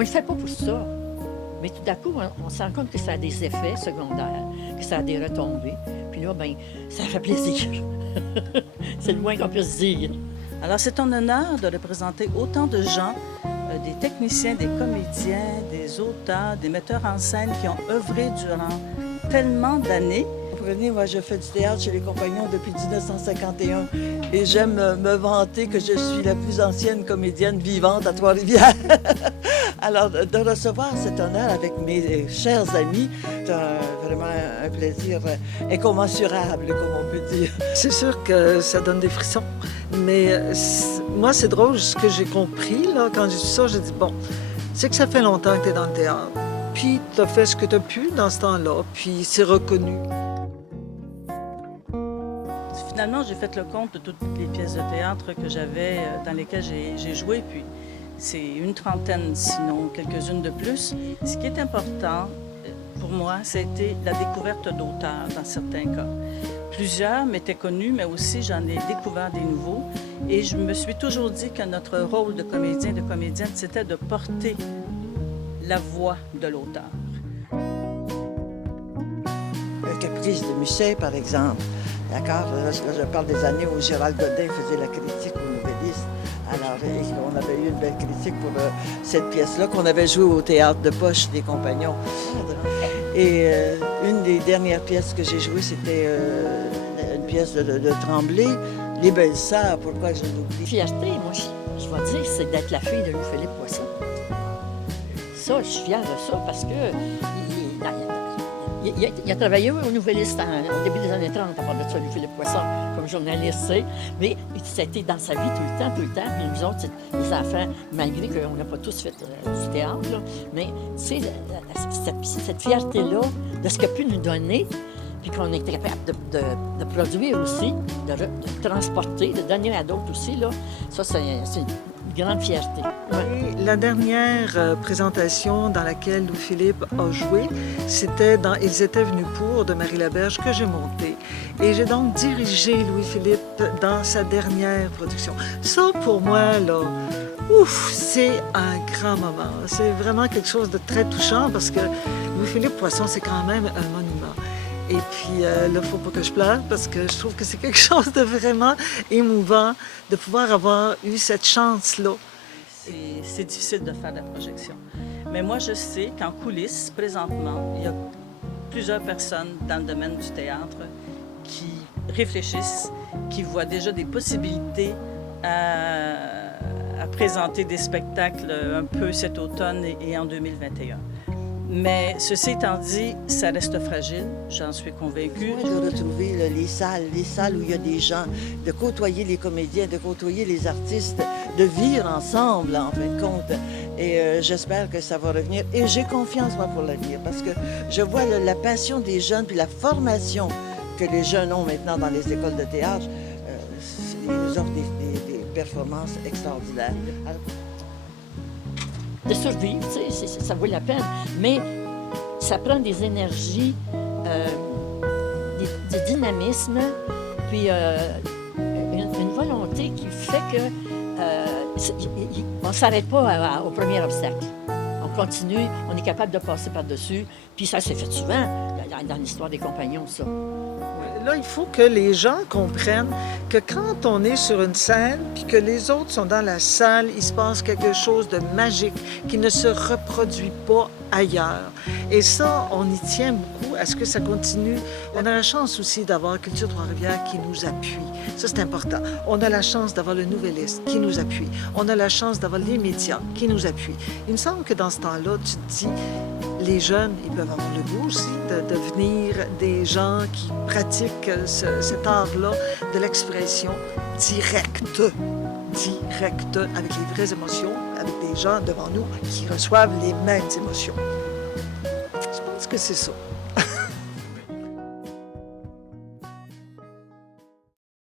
ne le fait pas pour ça. Mais tout à coup, on se rend compte que ça a des effets secondaires, que ça a des retombées. Puis là, bien, ça fait plaisir. C'est le moins qu'on puisse dire. Alors, c'est un honneur de représenter autant de gens, des techniciens, des comédiens, des auteurs, des metteurs en scène qui ont œuvré durant tellement d'années. Comprenez, moi, je fais du théâtre chez les Compagnons depuis 1951 et j'aime me vanter que je suis la plus ancienne comédienne vivante à Trois-Rivières. Alors, de recevoir cet honneur avec mes chers amis, c'est vraiment un plaisir incommensurable, comme on peut dire. C'est sûr que ça donne des frissons, mais moi, c'est drôle, ce que j'ai compris, là, quand j'ai vu ça, j'ai dit, bon, c'est que ça fait longtemps que tu es dans le théâtre, puis tu as fait ce que tu as pu dans ce temps-là, puis c'est reconnu. Finalement, j'ai fait le compte de toutes les pièces de théâtre que j'avais, dans lesquelles j'ai joué, puis c'est une trentaine, sinon quelques-unes de plus. Ce qui est important pour moi, c'était la découverte d'auteurs dans certains cas. Plusieurs m'étaient connus, mais aussi j'en ai découvert des nouveaux. Et je me suis toujours dit que notre rôle de comédien, de comédienne, c'était de porter la voix de l'auteur. Le Caprice de Musset, par exemple. D'accord? Là, je parle des années où Gérald Godin faisait la critique aux nouvellistes. Alors, on avait eu une belle critique pour cette pièce-là qu'on avait jouée au théâtre de poche des Compagnons. Et une des dernières pièces que j'ai jouées, c'était une pièce de Tremblay, Les Belles Sœurs, pourquoi je l'oublie. Fierté, moi, je vais dire, c'est d'être la fille de Louis-Philippe Poisson. Ça, je suis fière de ça parce que il a travaillé au Nouvelliste au début des années 30, à part de ça, Louis-Philippe Poisson, comme journaliste, mais ça a été dans sa vie tout le temps. Puis nous autres, les enfants, malgré qu'on n'a pas tous fait du théâtre, là, mais tu sais, cette fierté-là de ce qu'il a pu nous donner, puis qu'on était capable de produire aussi, de transporter, de donner à d'autres aussi, là, ça, c'est une grande fierté. Ouais. Et la dernière présentation dans laquelle Louis-Philippe a joué, c'était dans « Ils étaient venus pour » de Marie Laberge que j'ai monté. Et j'ai donc dirigé Louis-Philippe dans sa dernière production. Ça, pour moi, là, ouf, c'est un grand moment. C'est vraiment quelque chose de très touchant parce que Louis-Philippe Poisson, c'est quand même un monument. Et puis là, il ne faut pas que je pleure parce que je trouve que c'est quelque chose de vraiment émouvant de pouvoir avoir eu cette chance-là. C'est difficile de faire de la projection. Mais moi, je sais qu'en coulisses, présentement, il y a plusieurs personnes dans le domaine du théâtre qui réfléchissent, qui voient déjà des possibilités à présenter des spectacles un peu cet automne et en 2021. Mais ceci étant dit, ça reste fragile, j'en suis convaincue. Moi, je veux retrouver là, les salles où il y a des gens, de côtoyer les comédiens, de côtoyer les artistes, de vivre ensemble, en fin de compte. Et j'espère que ça va revenir. Et j'ai confiance, moi, pour l'avenir, parce que je vois la passion des jeunes, puis la formation que les jeunes ont maintenant dans les écoles de théâtre. Ils nous offrent des performances extraordinaires. Alors, de survivre, tu sais, ça vaut la peine. Mais ça prend des énergies, du dynamisme, puis une volonté qui fait que on ne s'arrête pas au premier obstacle. On continue, on est capable de passer par-dessus. Puis ça s'est fait souvent dans l'histoire des Compagnons, ça. Là, il faut que les gens comprennent que quand on est sur une scène, puis que les autres sont dans la salle, il se passe quelque chose de magique qui ne se reproduit pas ailleurs. Et ça, on y tient beaucoup à ce que ça continue. On a la chance aussi d'avoir Culture Trois-Rivières qui nous appuie. Ça, c'est important. On a la chance d'avoir le Nouvelliste qui nous appuie. On a la chance d'avoir les médias qui nous appuient. Il me semble que dans ce temps-là, tu te dis, les jeunes, ils peuvent avoir le goût aussi de devenir des gens qui pratiquent cet art-là de l'expression directe, avec les vraies émotions, avec des gens devant nous qui reçoivent les mêmes émotions. Je pense que c'est ça.